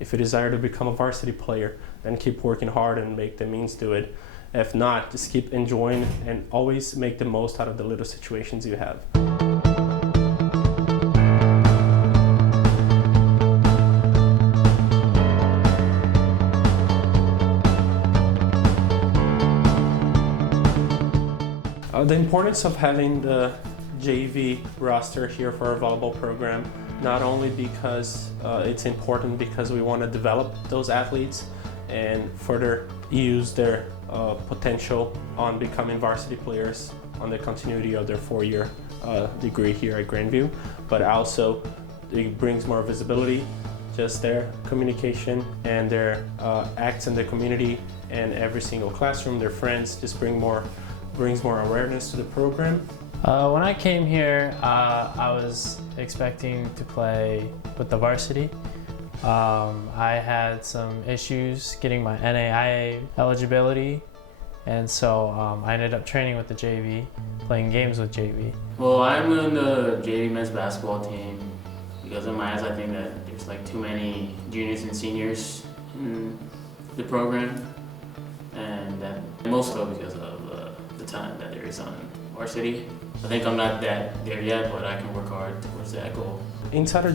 If you desire to become a varsity player, then keep working hard and make the means do it. If not, just keep enjoying and always make the most out of the little situations you have. The importance of having the JV roster here for our volleyball program, not only because it's important because we want to develop those athletes and further use their potential on becoming varsity players on the continuity of their 4-year degree here at Grandview, but also it brings more visibility, just their communication and their acts in the community and every single classroom, their friends just brings more awareness to the program. When I came here, I was expecting to play with the varsity. I had some issues getting my NAIA eligibility, and so I ended up training with the JV, playing games with JV. Well, I'm in the JV men's basketball team because in my eyes I think that there's like too many juniors and seniors in the program, and that mostly because of the time that there is on varsity. I think I'm not that there yet, but I can work hard towards that goal. Inside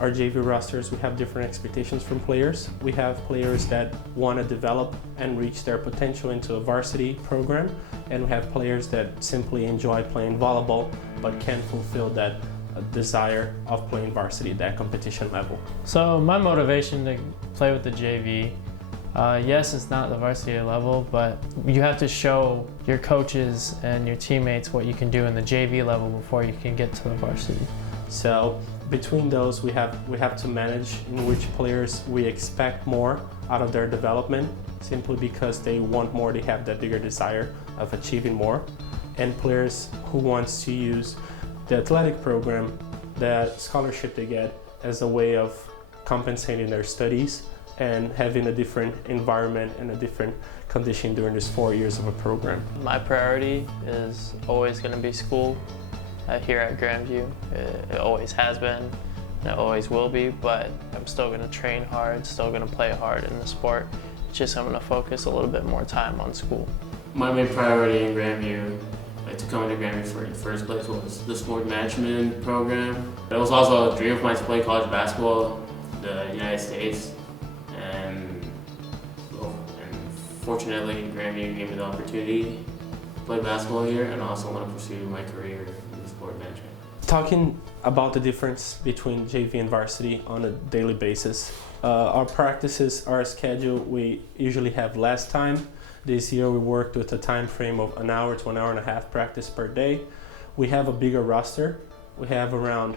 our JV rosters, we have different expectations from players. We have players that want to develop and reach their potential into a varsity program, and we have players that simply enjoy playing volleyball but can't fulfill that desire of playing varsity at that competition level. So my motivation to play with the JV, yes, it's not the varsity level, but you have to show your coaches and your teammates what you can do in the JV level before you can get to the varsity. So between those, we have to manage in which players we expect more out of their development, simply because they want more, they have that bigger desire of achieving more, and players who wants to use the athletic program, that scholarship they get, as a way of compensating their studies and having a different environment and a different condition during this 4 years of a program. My priority is always going to be school here at Grandview. It always has been, and it always will be, but I'm still going to train hard, still going to play hard in the sport. It's just I'm going to focus a little bit more time on school. My main priority in Grandview, to come into Grandview for the first place, was the sport management program. It was also a dream of mine to play college basketball in the United States. And fortunately, Grandview gave me the opportunity to play basketball here, and I also want to pursue my career in sport management. Talking about the difference between JV and varsity on a daily basis, our practices, our schedule, we usually have less time. This year we worked with a time frame of an hour to an hour and a half practice per day. We have a bigger roster. We have around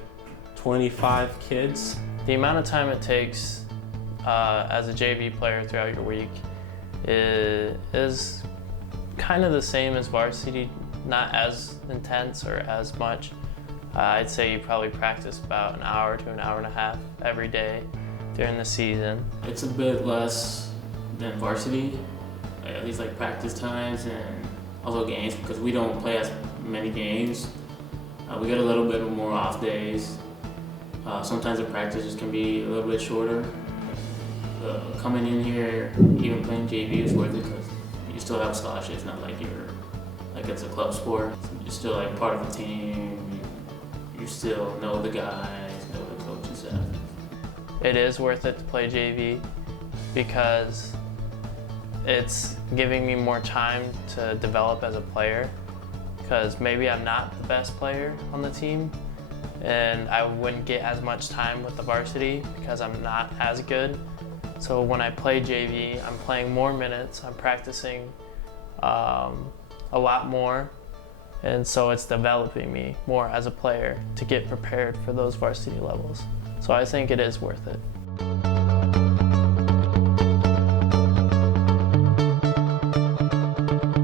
25 kids. The amount of time it takes as a JV player throughout your week is kind of the same as varsity, not as intense or as much. I'd say you probably practice about an hour to an hour and a half every day during the season. It's a bit less than varsity, at least like practice times and also games, because we don't play as many games. We get a little bit more off days. Sometimes the practices can be a little bit shorter. Coming in here, even playing JV is worth it because you still have scholarships. It's not like it's a club sport. You're still like part of the team. You still know the guys, know the coaching staff. It is worth it to play JV because it's giving me more time to develop as a player, because maybe I'm not the best player on the team and I wouldn't get as much time with the varsity because I'm not as good. So when I play JV, I'm playing more minutes, I'm practicing a lot more, and so it's developing me more as a player to get prepared for those varsity levels. So I think it is worth it.